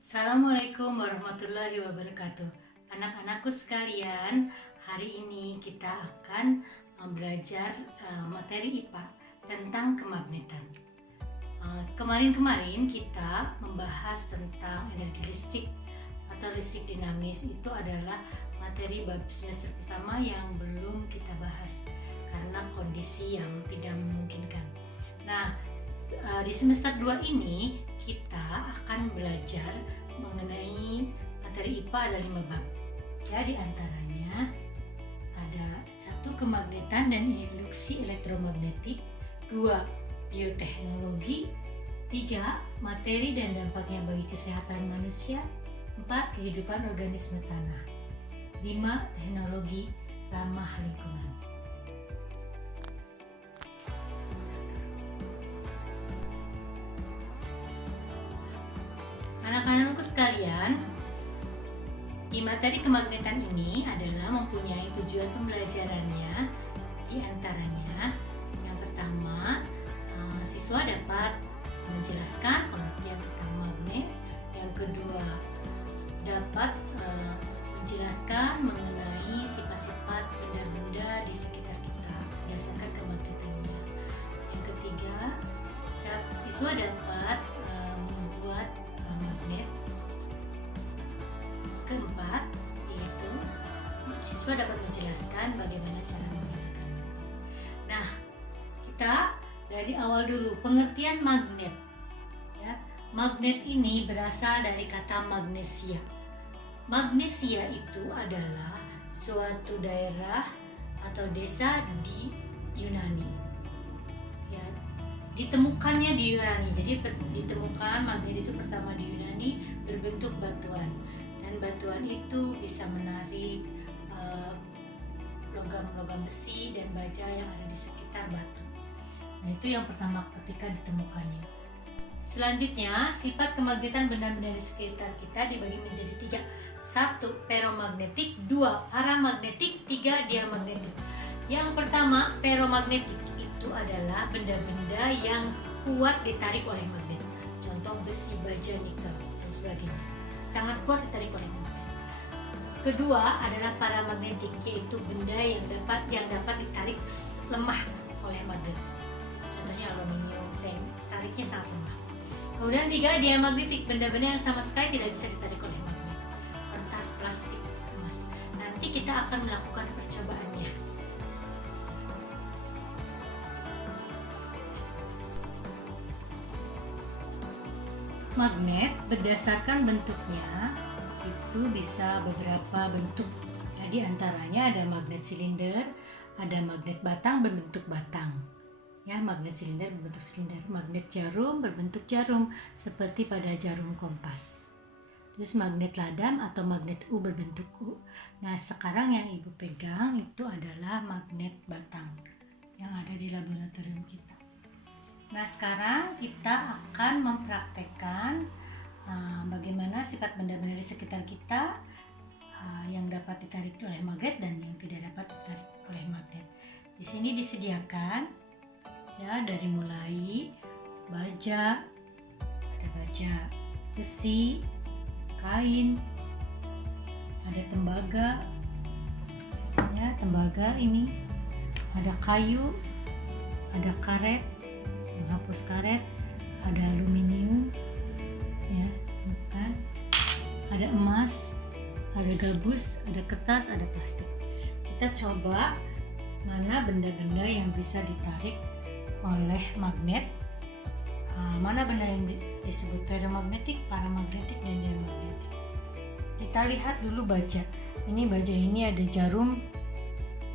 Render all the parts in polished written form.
Assalamualaikum warahmatullahi wabarakatuh. Anak-anakku sekalian, hari ini kita akan belajar materi IPA tentang kemagnetan. Kemarin kita membahas tentang energi listrik atau listrik dinamis. Itu adalah materi bab semester pertama yang belum kita bahas karena kondisi yang tidak memungkinkan. Nah, di semester 2 ini kita akan belajar mengenai materi IPA ada 5 bab. Ya, di antaranya ada 1 kemagnetan dan induksi elektromagnetik, 2 bioteknologi, 3 materi dan dampaknya bagi kesehatan manusia, 4 kehidupan organisme tanah, 5 teknologi ramah lingkungan. Anak-anakku sekalian, di materi kemagnetan ini adalah mempunyai tujuan pembelajarannya. Di antaranya, yang pertama, siswa dapat menjelaskan pengertian tentang magnet. Yang kedua, dapat menjelaskan mengenai sifat-sifat benda-benda di sekitar kita berdasarkan kemagnetannya. Yang ketiga, siswa dapat membuat magnet. Keempat, yaitu siswa dapat menjelaskan bagaimana cara menggunakan magnet. Nah, kita dari awal dulu pengertian magnet. Ya, magnet ini berasal dari kata magnesia. Magnesia itu adalah suatu daerah atau desa di Yunani. Ya, ditemukannya di Yunani. Jadi ditemukan magnet itu pertama di Yunani berbentuk batuan, dan batuan itu bisa menarik logam-logam besi dan baja yang ada di sekitar batu. Nah, itu yang pertama ketika ditemukannya. Selanjutnya, sifat kemagnetan benda-benda di sekitar kita dibagi menjadi 3. 1 feromagnetik, 2 paramagnetik, 3 diamagnetik. Yang pertama, feromagnetik itu adalah benda-benda yang kuat ditarik oleh magnet. Contoh besi, baja, nikel dan sebagainya. Sangat kuat ditarik oleh magnet. Kedua adalah paramagnetik, yaitu benda yang dapat ditarik lemah oleh magnet. Contohnya aluminium, seng, tariknya sangat lemah. Kemudian 3 diamagnetik, benda-benda yang sama sekali tidak bisa ditarik oleh magnet. Kertas, plastik, emas. Nanti kita akan melakukan percobaannya. Magnet berdasarkan bentuknya itu bisa beberapa bentuk. Ya, di antaranya ada magnet silinder, ada magnet batang berbentuk batang. Ya, magnet silinder berbentuk silinder, magnet jarum berbentuk jarum seperti pada jarum kompas. Terus magnet ladam atau magnet U berbentuk U. Nah, sekarang yang Ibu pegang itu adalah magnet batang yang ada di laboratorium kita. Nah, sekarang kita akan mempraktekkan bagaimana sifat benda-benda di sekitar kita yang dapat ditarik oleh magnet dan yang tidak dapat ditarik oleh magnet. Di sini disediakan ya dari mulai baja, ada baja besi, kain, ada tembaga, ya tembaga ini, ada kayu, ada karet, penghapus karet, ada aluminium, ya, kan? Ada emas, ada gabus, ada kertas, ada plastik. Kita coba mana benda-benda yang bisa ditarik oleh magnet, mana benda yang disebut feromagnetik, paramagnetik, dan diamagnetik. Kita lihat dulu baja. Ini baja ini ada jarum,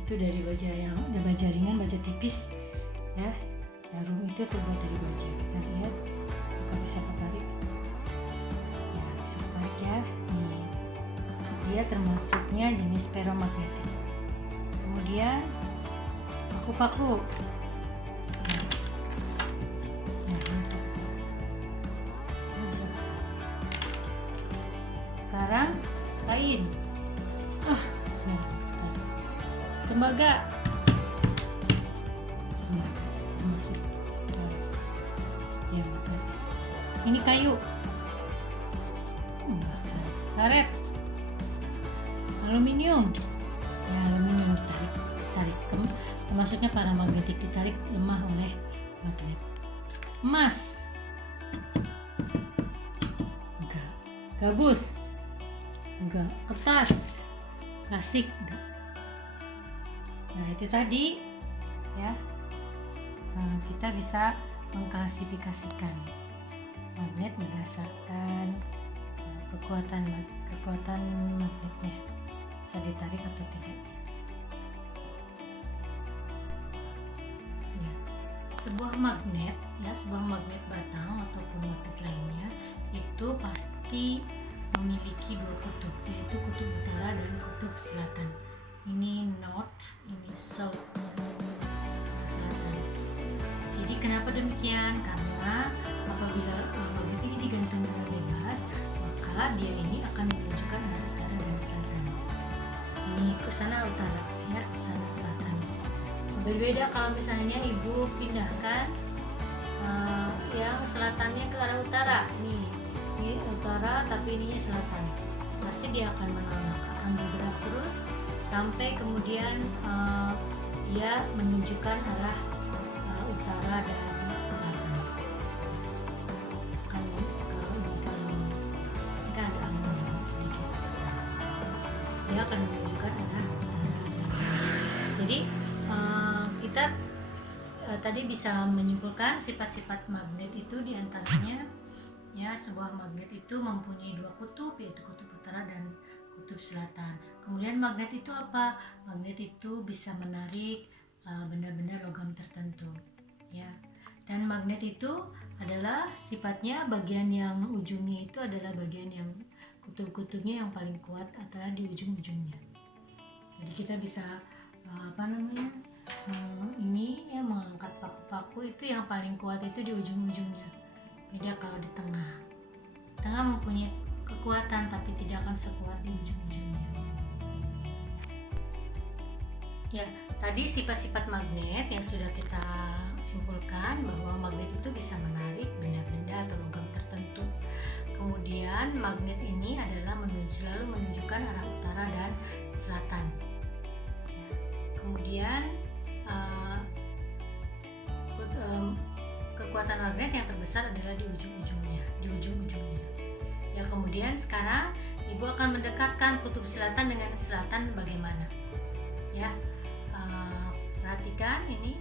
itu dari baja yang ada baja ringan, baja tipis, ya. Jarum itu terbuat dari baja. Kita lihat apakah bisa ketarik. Ya, bisa ketarik ya. Nih. Dia termasuknya jenis feromagnetik. Kemudian paku-paku. Sekarang kain. Tembaga. Termasuk. Ini kayu. Enggak. Karet. Aluminium. Ya, aluminium ditarik termasuknya paramagnetik, ditarik lemah oleh magnet. Emas. Enggak. Gabus. Enggak. Kertas. Plastik. Enggak. Nah, itu tadi ya. Nah, kita bisa mengklasifikasikan magnet berdasarkan kekuatan magnetnya, bisa ditarik atau tidak. Ya. Sebuah magnet batang ataupun magnet lainnya itu pasti memiliki dua kutub, yaitu kutub utara dan kutub selatan. Ini north, ini south, selatan. Jadi kenapa demikian? Karena apabila magnet ini digantung dengan bebas, maka dia ini akan menunjukkan arah utara dan selatan. Ini ke sana utara, ya, ke sana selatan. Berbeda kalau misalnya ibu pindahkan yang selatannya ke arah utara. Ini utara tapi ininya selatan. Pasti dia akan menolak, akan bergerak terus sampai kemudian dia menunjukkan arah utara dan selatan. Kalau ada angin sedikit, dia akan menunjukkan arah utara dan selatan. Jadi kita tadi bisa menyimpulkan sifat-sifat magnet itu diantaranya ya, sebuah magnet itu mempunyai dua kutub, yaitu kutub utara dan kutub selatan. Kemudian magnet itu apa? Magnet itu bisa menarik benda-benda logam tertentu, ya. Dan magnet itu adalah sifatnya bagian yang ujungnya itu adalah bagian yang kutub-kutubnya yang paling kuat adalah di ujung-ujungnya. Jadi kita bisa ini ya, mengangkat paku-paku itu yang paling kuat itu di ujung-ujungnya. Beda kalau di tengah. Tengah mempunyai kekuatan tapi tidak akan sekuat di ujung-ujungnya. Ya, tadi sifat-sifat magnet yang sudah kita simpulkan bahwa magnet itu bisa menarik benda-benda atau logam tertentu. Kemudian magnet ini adalah selalu menunjukkan arah utara dan selatan. Ya. Kemudian kekuatan magnet yang terbesar adalah di ujung-ujungnya. Ya, kemudian sekarang ibu akan mendekatkan kutub selatan dengan selatan bagaimana? Ya, perhatikan ini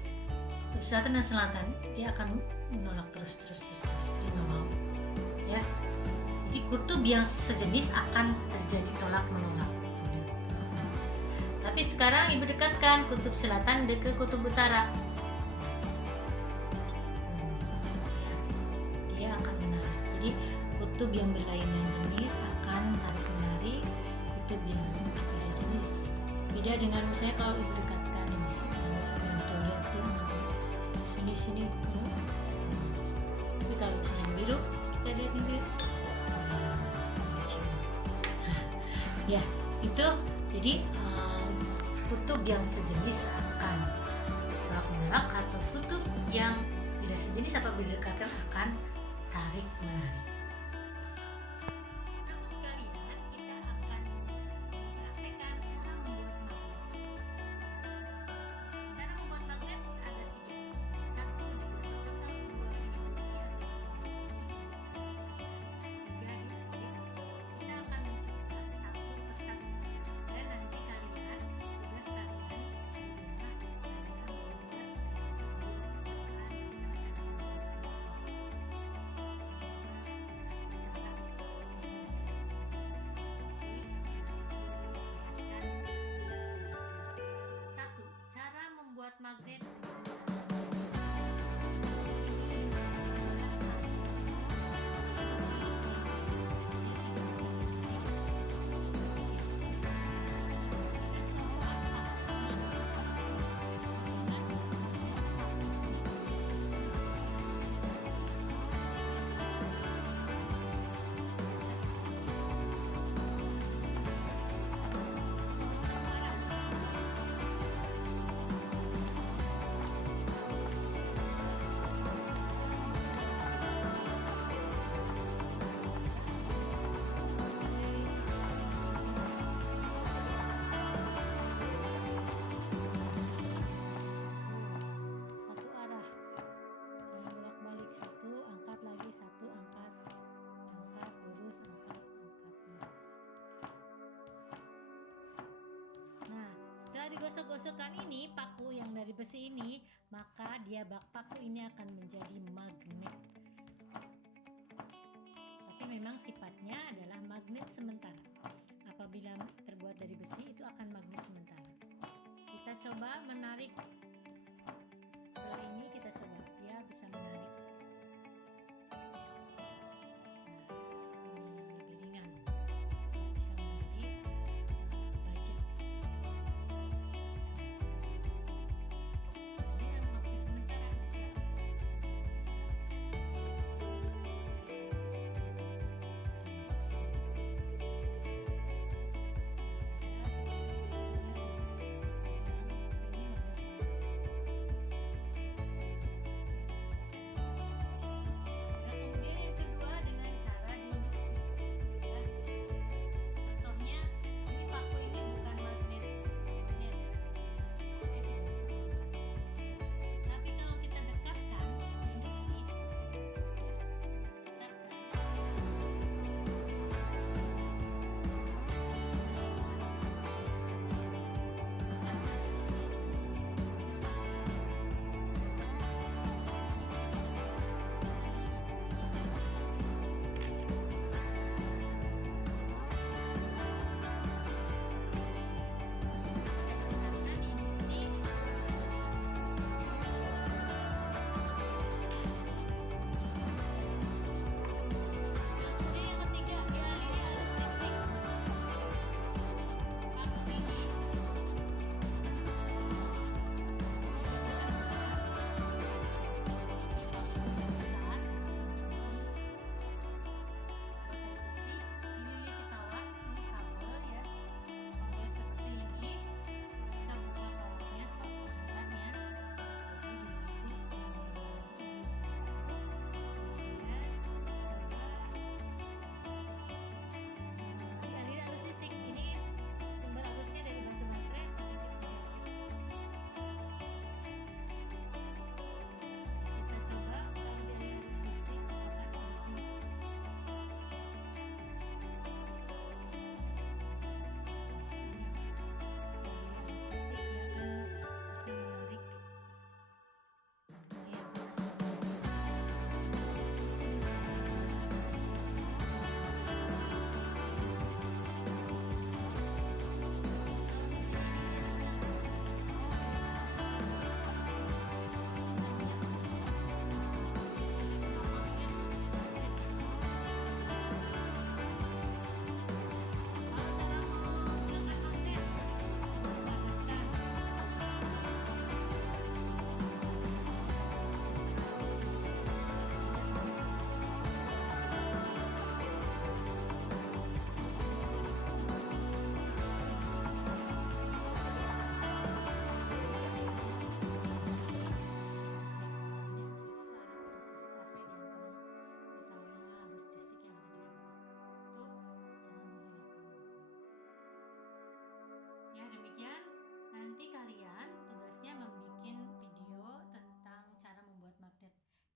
kutub selatan dan selatan, dia akan menolak terus dia nggak mau. Ya, jadi kutub yang sejenis akan terjadi tolak menolak. Tapi sekarang ibu dekatkan kutub selatan ke kutub utara. Dia akan menarik. Jadi kutub yang berlainan jenis akan tarik menarik kutub yang berbeda jenis. Beda dengan misalnya kalau ibu dekatkan ini, untuk lihat sini. Tapi kalau misalnya biru, kita lihat ini biru. Ya, itu jadi kutub yang sejenis akan tolak menolak, atau kutub yang tidak sejenis apabila didekatkan akan tarik menarik. Setelah digosok-gosokkan ini paku yang dari besi ini, maka paku ini akan menjadi magnet. Tapi memang sifatnya adalah magnet sementara. Apabila terbuat dari besi itu akan magnet sementara. Kita coba menarik. Setelah ini kita coba dia bisa menarik.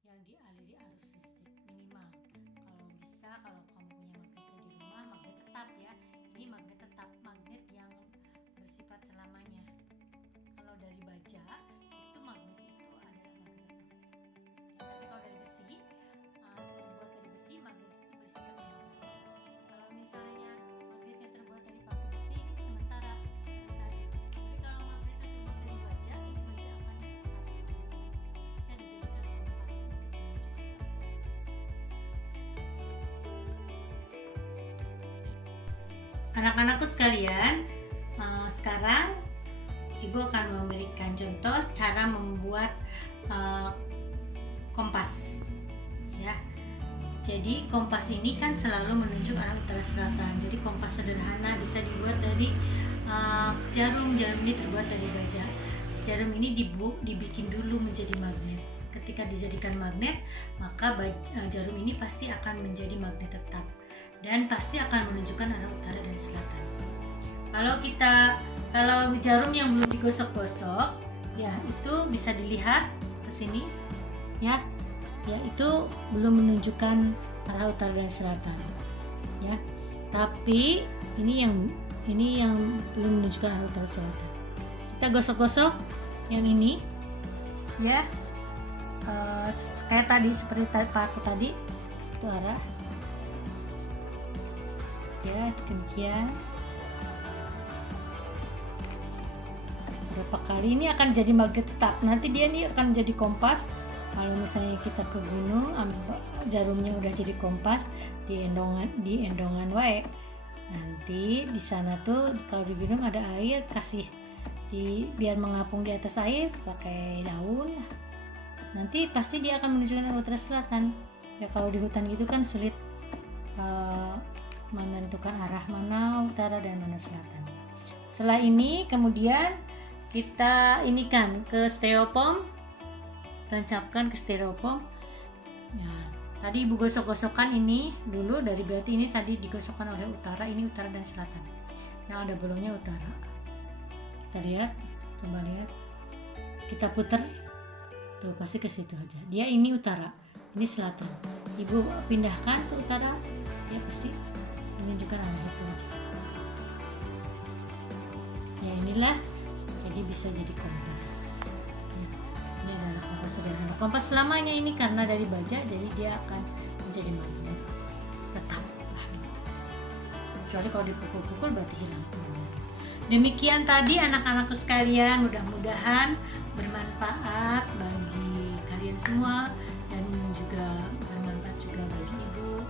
Yang dialiri arus listrik minimal. Kalau bisa, kalau kamu punya magnetnya di rumah, magnet tetap ya. Ini magnet tetap, magnet yang bersifat selamanya. Kalau dari baja itu magnet itu adalah magnet tetap. Ya, tapi kalau dari besi, terbuat dari besi, magnet itu bersifat sementara. Kalau misalnya magnetnya terbuat dari paku besi, ini sementara seperti tadi. Tapi kalau magnetnya terbuat dari baja, ini baja akan tetap. Bisa dijadikan kompas untuk menunjukkan. Anak-anakku sekalian, sekarang Ibu akan memberikan contoh cara membuat kompas ya. Jadi kompas ini kan selalu menunjuk arah utara selatan. Jadi kompas sederhana bisa dibuat dari jarum. Jarum ini terbuat dari baja. Jarum ini dibikin dulu menjadi magnet. Ketika dijadikan magnet, maka jarum ini pasti akan menjadi magnet tetap dan pasti akan menunjukkan arah utara dan selatan. Kalau jarum yang belum digosok-gosok, ya itu bisa dilihat ke sini, ya itu belum menunjukkan arah utara dan selatan, ya. Tapi ini yang belum menunjukkan arah utara selatan. kita gosok-gosok yang ini ya, kayak tadi, seperti paku tadi, satu arah ya, demikian. Berapa kali ini akan jadi magnet tetap, nanti dia nih akan jadi kompas. Kalau misalnya kita ke gunung, jarumnya udah jadi kompas di endongan wae. Nanti di sana tuh kalau di gunung ada air, kasih biar mengapung di atas air pakai daun. Nanti pasti dia akan menunjukkan utara selatan. Ya kalau di hutan gitu kan sulit menentukan arah mana utara dan mana selatan. Setelah ini kemudian kita inikan ke styrofoam, tancapkan ke styrofoam. Nah, tadi ibu gosok-gosokkan ini dulu, berarti ini tadi digosokkan oleh utara, ini utara dan selatan. Yang ada bolongnya utara. Kita lihat, coba lihat. Kita putar. Tuh, pasti ke situ aja. Dia ini utara, ini selatan. Ibu pindahkan ke utara, ya pasti menunjukkan arah itu aja. Ya inilah, jadi bisa jadi kompas. Ini adalah kompas sederhana. Kompas selamanya ini karena dari baja, jadi dia akan menjadi magnet tetap. Kecuali kalau dipukul-pukul berarti hilang. Demikian tadi anak-anakku sekalian, mudah-mudahan bermanfaat bagi kalian semua dan juga bermanfaat juga bagi ibu.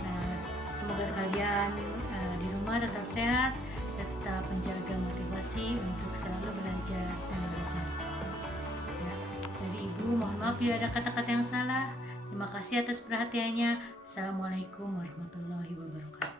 Nah, semoga kalian di rumah tetap sehat, tetap menjaga motivasi untuk selalu belajar dan belajar. Ya, dari ibu mohon maaf bila ada kata-kata yang salah. Terima kasih atas perhatiannya. Assalamualaikum warahmatullahi wabarakatuh.